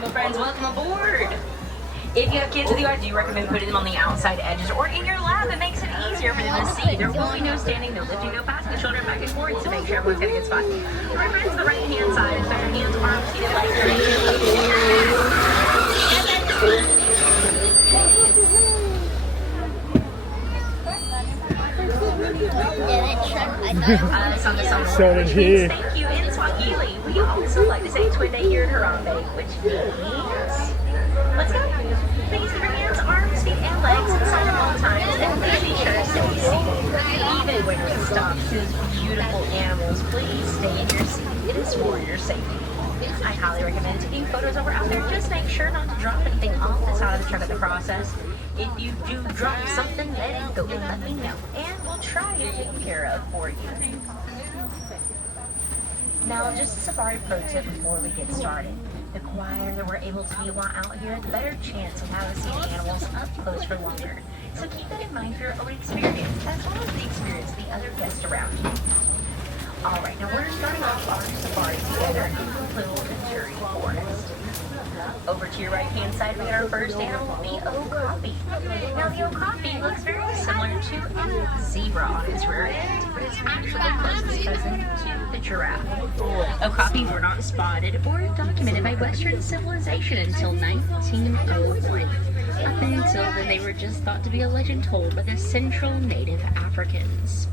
animal friends, welcome aboard. If you have kids with you, I do recommend putting them on the outside edges or in your lap. It makes it easier for them to see. There will be no standing, no lifting, no passing the children back and forth to make sure everyone's got a good spot. For my friends, the right hand side, put your hands, arms, feet, and legs So did he. Thank you in Swahili. We also like to say twinde here in Harambe, which means, let's go. Please keep your hands, arms, feet, and legs inside at all times, and please be sure to stay seated. Even when you're stopped, these beautiful animals, please stay in your seat. It is for your safety. I highly recommend taking photos over out there. Just make sure not to drop anything off the side of the truck in the process. If you do drop something, let it go and let me know, and we'll try to take care of for you. Now, just a safari pro tip before we get started. The quieter we're able to be while out here, the better chance we have of seeing animals up close for longer. So keep that in mind for your own experience, as well as the experience of the other guests around you. Alright, now we're starting off our safari together in the Little Venturi Forest. Over to your right-hand side, we got our first animal, the okapi. Now, the okapi looks very similar to a zebra on its rear end, but it's actually the closest cousin to the giraffe. Okapis were not spotted or documented by Western civilization until 1901. Up until then, they were just thought to be a legend told by the Central Native Africans.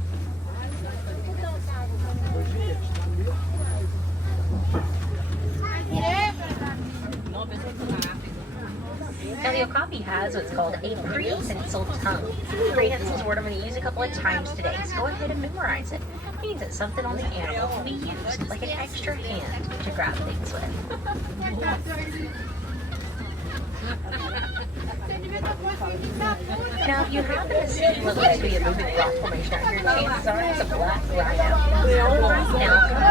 Now, the okapi has what's called a prehensile tongue. Prehensile is a word I'm going to use a couple of times today, so go ahead and memorize it. It means that something on the animal will be used, like an extra hand to grab things with. Now, if you happen to see what looks to be a moving rock formation out here, chances are it's a black rhino. Now, come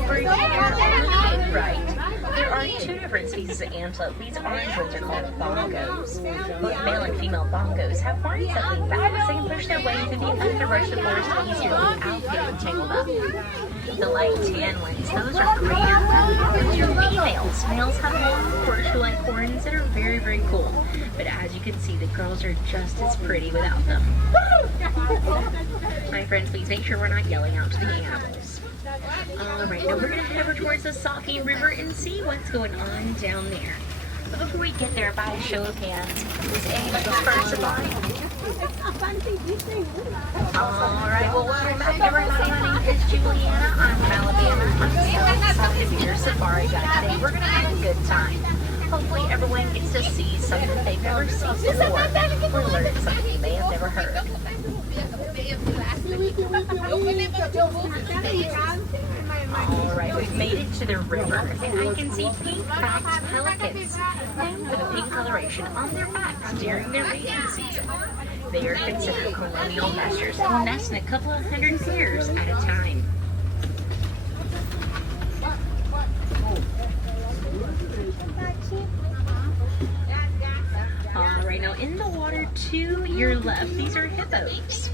over here on the right. There are two different species of antelope. These orange ones are called bongos. Both male and female bongos have horns that lean back so they can push their way through the underbrush of the forest easier without getting tangled up. The light tan ones, those are greater. Those are females. Males have long horseshoe-like horns that are very, very cool. But as you can see, the girls are just as pretty without them. My friends, please make sure we're not yelling out to the animals. Alright, now we're going to head over towards the Saki River and see what's going on down there. But before we get there, by a show of hands, is anybody's first safari? Alright, well, welcome back everybody. My name is Juliana. I'm from Alabama. I'm so excited to be your safari guide today. We're going to have a good time. Hopefully everyone gets to see something that they've never seen before, or learn something they have never heard. Alright, we've made it to the river, and I can see pink-backed pelicans named for the pink coloration on their backs during their mating season. They are considered colonial nesters and will nest in a couple of hundred pairs at a time. Alright, now in the water to your left, these are hippos.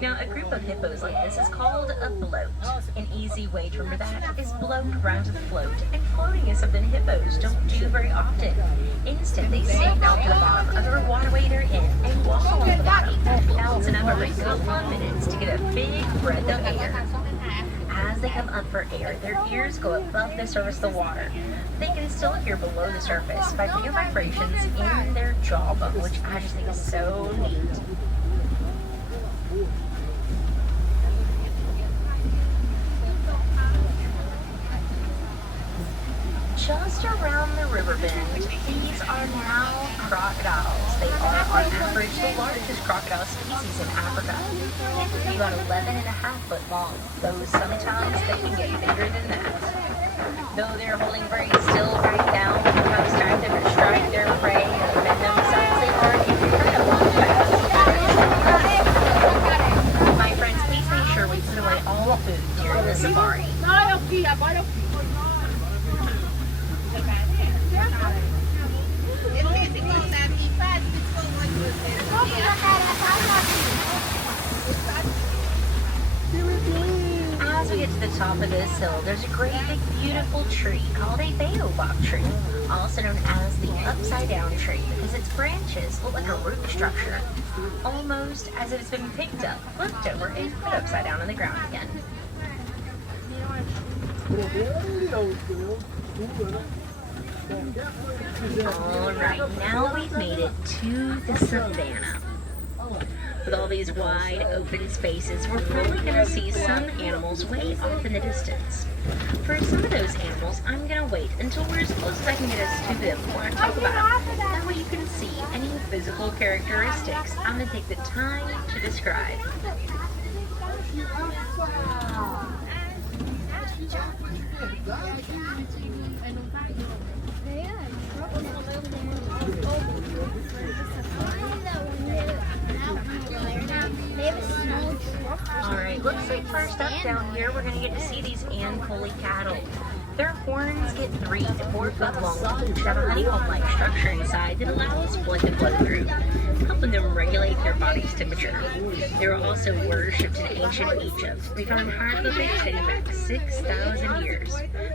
Now, a group of hippos like this is called a bloat. An easy way to remember that is bloat rhymes with float, and floating is something hippos don't do very often. Instead, they sink down to the bottom of the waterway they're in and walk along the bottom, bouncing up every couple of minutes to get a big breath of air. As they come up for air, their ears go above the surface of the water. They can still hear below the surface by putting vibrations in their jawbone, which I just think is so neat. Just around the river bend, these are now crocodiles. They are, on average, the largest crocodile species in Africa. They can be about 11.5 foot long, though sometimes they can get bigger than that. Though they're holding very still right now, sometimes time to strike their prey and defend themselves, they are incredibly fast. My friends, please make sure we put away all food during the safari. As we get to the top of this hill, there's a great big beautiful tree called a baobab tree, also known as the upside down tree because its branches look like a root structure, almost as if it's been picked up, flipped over, and put upside down on the ground again. Alright, now we've made it to the savannah. With all these wide open spaces, we're probably going to see some animals way off in the distance. For some of those animals, I'm going to wait until we're as close as I can get us to them before I talk about them. That way you can see any physical characteristics I'm going to take the time to describe. Alright, looks like first up down here we're going to get to see these Ankole cattle. Their horns get 3 to 4 foot long, which have a honeycomb-like structure inside that allows blood to flow through, helping them regulate their body's temperature. They were also worshipped in ancient Egypt. We found hieroglyphics dating back 6,000 years.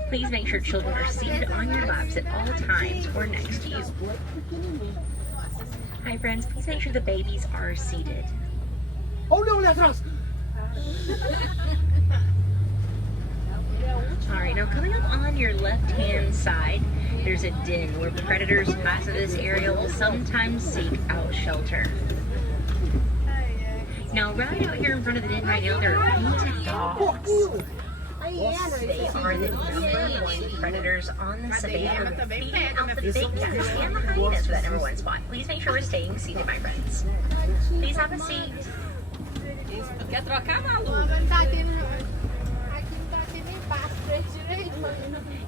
Please make sure children are seated on your laps at all times or next to you. Hi friends, please make sure the babies are seated. Oh no, that's us! Alright, now coming up on your left-hand side, there's a den where predators pass through this area will sometimes seek out shelter. Now, right out here in front of the den right now, there are painted dogs. They are the #1 predators on the savannah, feeding out the big cats and the hyenas for that #1 spot. Please make sure we're staying seated, my friends. Please have a seat. Quer trocar, Malu?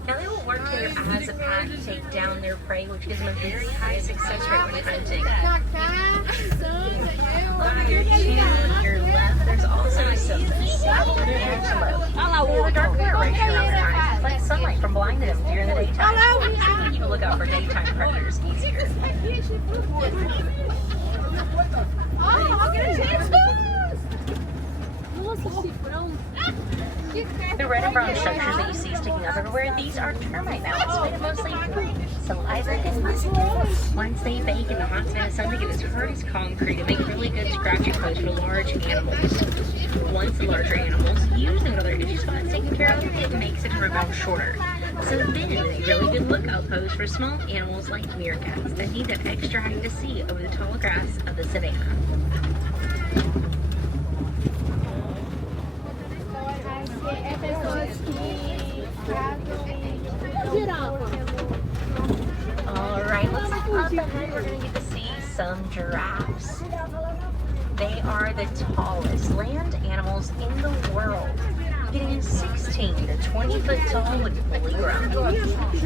Now they will work together as a pack to take down their prey, which gives them a very high success rate when hunting. Over here to your left, there's also some sable antelope. They have a dark coloration around their eyes, to prevent sunlight from blinding them during the daytime. So you can look out for daytime predators easier. The red and brown structures that you see sticking up everywhere, these are termite mounds made of mostly food, saliva, and musk. Once they bake in the hot sun, they get as hard as concrete and make really good scratching clothes for large animals. Once the larger animals use them to their itchy spots taken care of, it makes it rebound shorter. So then, a really good lookout post for small animals like meerkats that need that extra height to see over the tall grass of the savannah. Alright, looks like up ahead we're going to get to see some giraffes. They are the tallest land animals in the world, getting 16 to 20 foot tall when fully grown.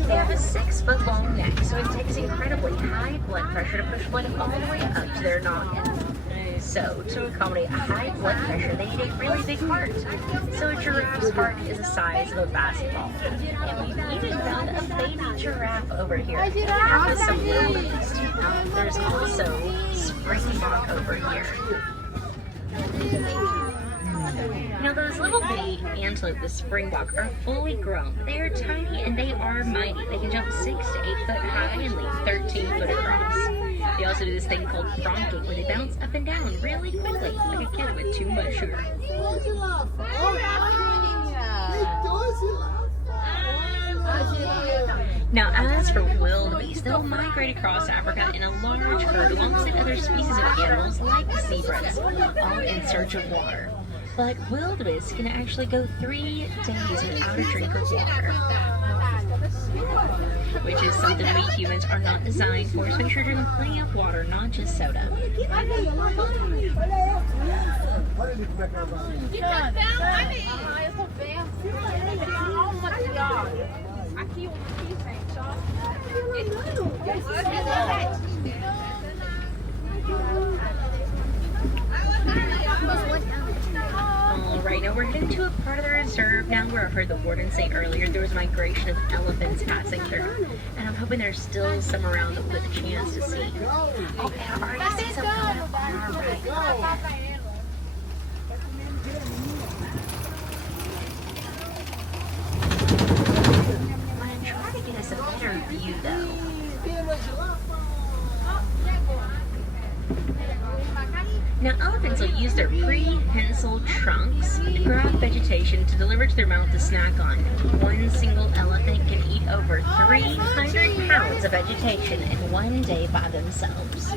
They have a 6 foot long neck, so it takes incredibly high blood pressure to push blood all the way up to their noggin. So, to accommodate a high blood pressure, they need a really big heart. So a giraffe's heart is the size of a basketball. And we've even found a baby giraffe over here. With some wildebeest. There's also springbok over here. Now those little bitty antelope, the springbok, are fully grown. They are tiny and they are mighty. They can jump 6 to 8 foot high and leap 13 foot across. They also do this thing called frolicking, where they bounce up and down really quickly, like a kid with too much sugar. Now, as for wildebeest, they'll migrate across Africa in a large herd alongside other species of animals like zebras, all in search of water. But wildebeest can actually go 3 days without a drink of water, which is something we humans are not designed for, so make sure you're drinking plenty of water, not just soda. Alright, now we're heading to a part of the reserve now where I heard the warden say earlier there was a migration of elephants passing through. And I'm hoping there's still some around with a chance to see. Oh, and I already see some coming up on our right. Now, elephants will use their prehensile trunks to grab vegetation to deliver to their mouth to snack on. One single elephant can eat over 300 pounds of vegetation in one day by themselves.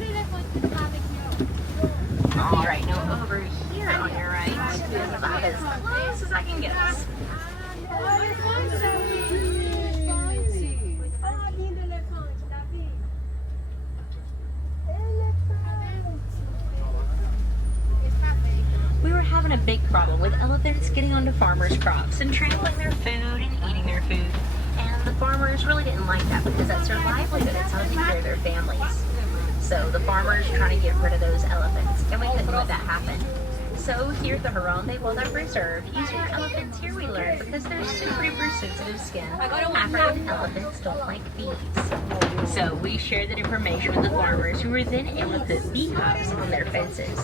Alright, now over here on your right is about as close as I can get us. We were having a big problem with elephants getting onto farmers' crops and trampling their food and eating their food. And the farmers really didn't like that because that's their livelihood. It's how they take care of their families. So the farmers trying to get rid of those elephants, and we couldn't let that happen. So here at the Harambe Wildlife Reserve, using our elephants here we learned because they're super duper sensitive skin, African elephants don't like bees. So we shared that information with the farmers who were then able to put beehives on their fences.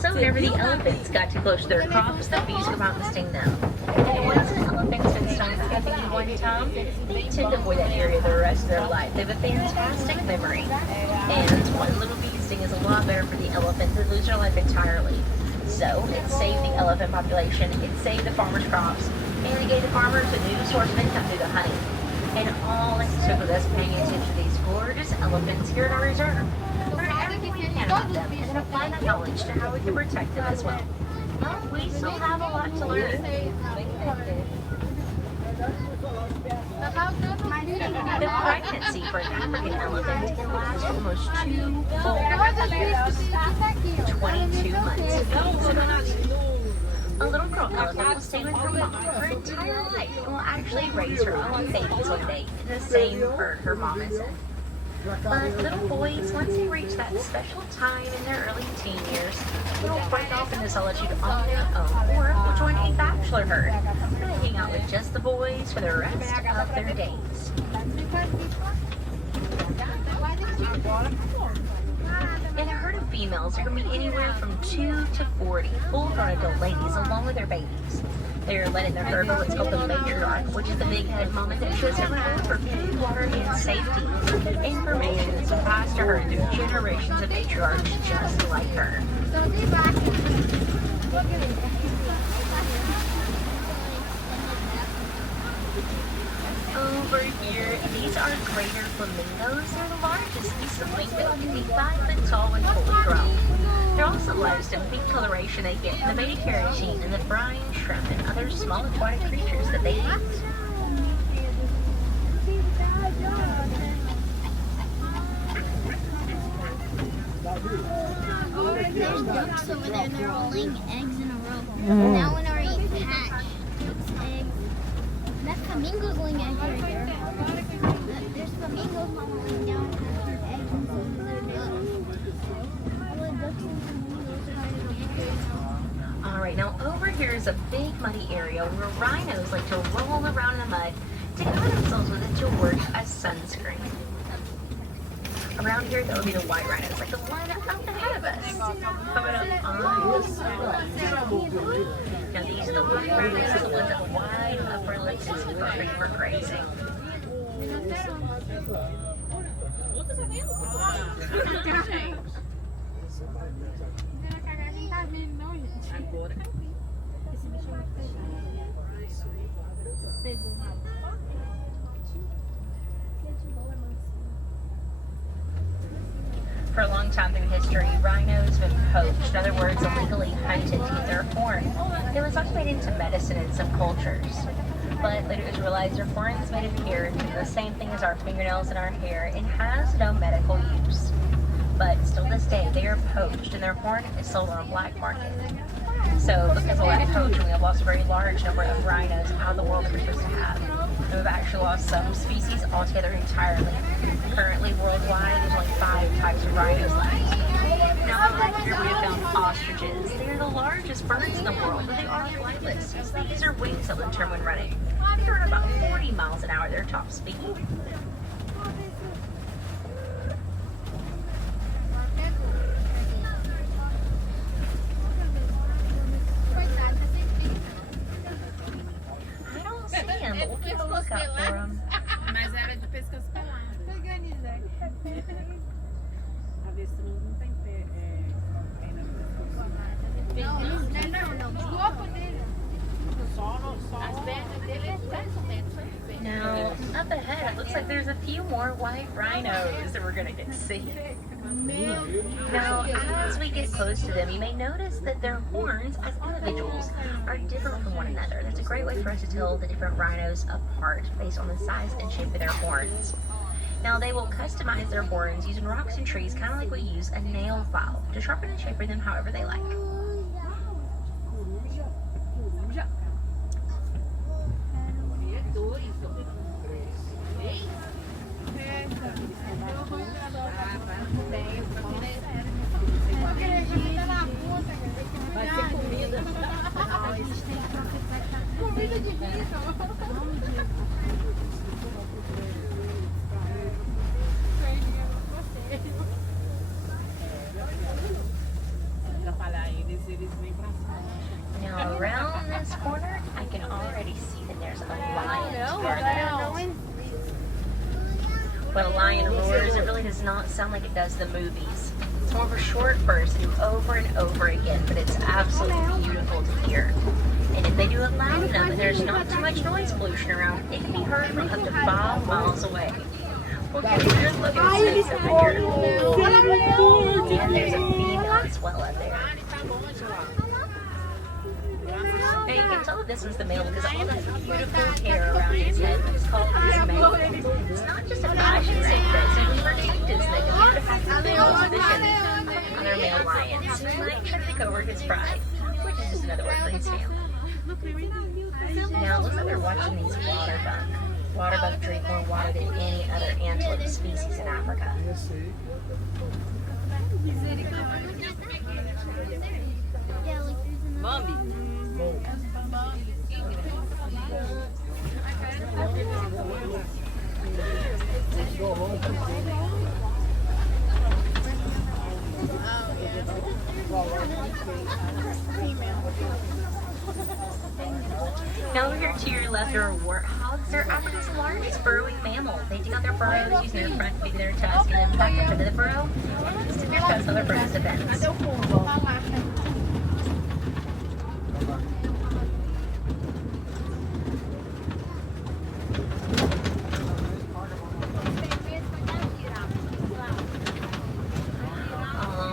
So whenever the elephants got too close to their crops, the bees come out and sting them. And once an elephant's been stung by a bee one time, they tend to avoid that area the rest of their life. They have a fantastic memory. And one little bee sting is a lot better for the elephant than lose their life entirely. So it saved the elephant population, it saved the farmers' crops, and it gave the farmers a new source of income through the honey. And all it took was us paying attention to these gorgeous elephants here at our reserve. Learn everything we can about them and then apply that knowledge to how we can protect them as well. Well, we still have a lot to learn. The pregnancy for an African elephant can last almost 2 full years, 22 months. A little girl elephant will stay with her mom her entire life and will actually raise her own babies one day in the same herd her mom is in. But little boys, once they reach that special time in their early teen years, will break off into solitude on their own or will join a bachelor herd where they hang out with just the boys for the rest of their days. In a herd of females, there can be anywhere from 2 to 40 full-grown adult ladies along with their babies. They are led in their herd by what's called the matriarch, which is the big head moment that shows everyone for food, water, and safety. Information is passed to her through generations of matriarchs just like her. Over here, these are greater flamingos. They're the largest species of flamingo, can be 5 foot tall when fully grown. They're also largest in pink coloration they get in the beta carotene and the brine, shrimp, and other small aquatic creatures that they eat. There's ducks over there, they're all laying eggs in a row. That one already hatched its eggs. That flamingo's laying eggs right there. There's flamingos laying down eggs and so they're down. All the ducks and flamingos are hiding eggs. Alright, now over here is a big muddy area where rhinos like to roll around in the mud to cover themselves with it to work as sunscreen. Around here, that would be the white rhinos, like the one up ahead of us. Coming up on the slope. Now these are the white rhinos, the ones that have wide upper lips and perfect for grazing. For a long time through history, rhinos have been poached, in other words, illegally hunted to get their horn. It was also made into medicine in some cultures. But later it was realized their horn is made of hair, doing the same thing as our fingernails and our hair, and has no medical use. But still this day, they are poached, and their horn is sold on a black market. So because of that poaching, we have lost a very large number of rhinos out of the world that we're supposed to have. And we've actually lost some species altogether entirely. Currently, worldwide, there's only 5 types of rhinos left. Now, over here we have found ostriches. They are the largest birds in the world, but they are flightless. So they use their wings to turn when running. They run about 40 miles an hour at their top speed. I don't see him, but we'll keep a lookout for him. Mas era de pescoço pelado. Avestruz não tem pena no pescoço. Now, up ahead, it looks like there's a few more white rhinos that we're gonna get to see. Now, as we get close to them, you may notice that their horns, as individuals, are different from one another. That's a great way for us to tell the different rhinos apart based on the size and shape of their horns. Now, they will customize their horns using rocks and trees, kind of like we use a nail file, to sharpen and shape them however they like. Now, around this corner, I can already see that there's a lion farther out. When a lion roars, it really does not sound like it does the movies. It's more of a short burst over and over again, but it's absolutely beautiful to hear. And if they do it loud enough and there's not too much noise pollution around, it can be heard from up to 5 miles away. We'll give you a good look at the space over here. And there's a female as well up there. Now you can tell that this one's the male because all that beautiful hair around his head is called his mane. It's not just a fashion statement, it's a protective thing. If you would have had the male position on their male lions, it might try to take over his pride, which is just another word for his family. Now it looks like they're watching these water buck. Water buck drink more water than any other antelope species in Africa. Bambi. Now over here to your left are warthogs. They're Africa's largest burrowing mammal. They dig out their burrows using their front feet and their tusk and then back up into the burrow and stick their tusks on their burrows defense.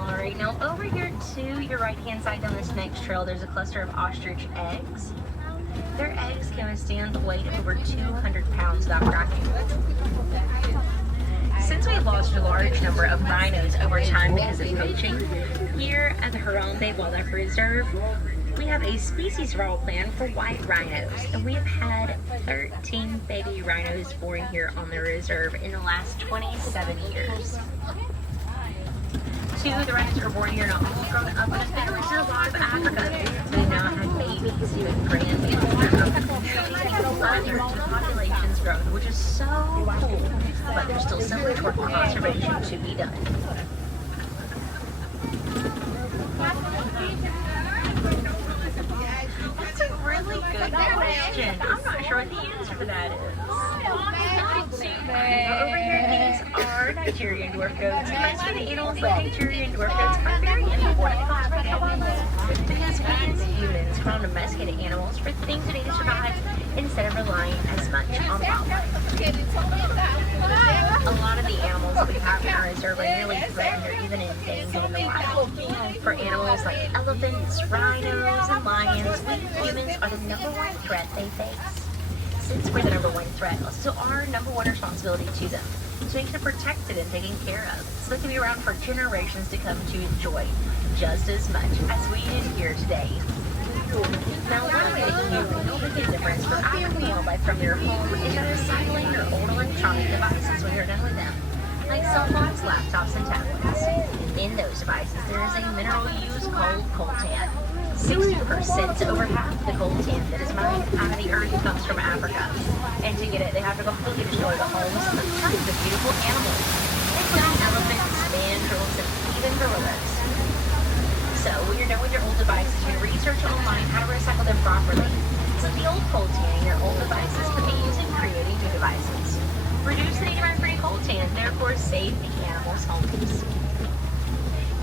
Alright, now over here to your right hand side down this next trail, there's a cluster of ostrich eggs. Their eggs can withstand the weight of over 200 pounds without cracking. Since we've lost a large number of rhinos over time because of poaching, here at the Harambe Wildlife Reserve, we have a species survival plan for white rhinos, and we have had 13 baby rhinos born here on the reserve in the last 27 years. 2 of the rhinos were born here, not all grown up in a fairly reserve lot of Africa. They now have babies, even grandbabies. Their population's grown, which is so cool, but there's still so much work for conservation to be done. That's a really good question. I'm not sure what the answer to that is. Over here, these are Nigerian dwarf goats. Most of the animals like Nigerian dwarf goats are very important because we as humans grow domesticated animals for things that need to survive instead of relying as much on wildlife. A lot of the animals that we have in our reserve are nearly threatened or even endangered in the wild. For animals like elephants, rhinos, and lions, we humans are the #1 threat they face. Since we're the #1 threat, it's our #1 responsibility to them, to make sure they're protected and taken care of, so they can be around for generations to come to enjoy just as much as we did here today. Now, one way that you can help make a difference for African wildlife from your home is by recycling your old electronic devices when you're done with them, like cell phones, laptops, and tablets. In those devices, there is a mineral used called coltan. 60% to over half the coltan that is mined out of the earth comes from Africa. And to get it, they have to completely destroy the homes of tons of beautiful animals, including elephants, mandrills, and even gorillas. So when you're done with your old devices, you can research online how to recycle them properly. So the old coltan in your old devices can be used in creating new devices. Reduce the need for free coltan, therefore save the animals' homes.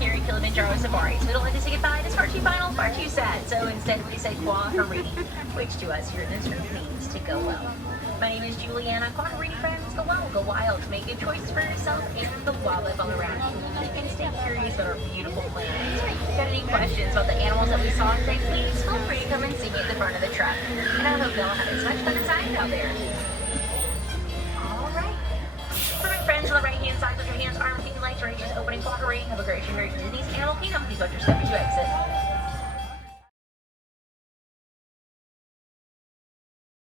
Here in Kilimanjaro, Kilimanjaro safari, so we don't like to say goodbye to far too final, far too sad. So instead we say Kwaherini, which to us here in this group means to go well. My name is Juliana. Kwaherini friends, go well, go wild, make good choices for yourself and the wildlife all around you, and stay curious about our beautiful planet. If you got any questions about the animals that we saw today, please feel free to come and see me at the front of the truck. And I hope y'all have as much fun as I did out there. Alright. For my friends on the right hand side, put your hands, arms, feet, and legs ready. Just opening Kwaherini. Have a great Disney's Animal Kingdom. Please watch your step as you exit.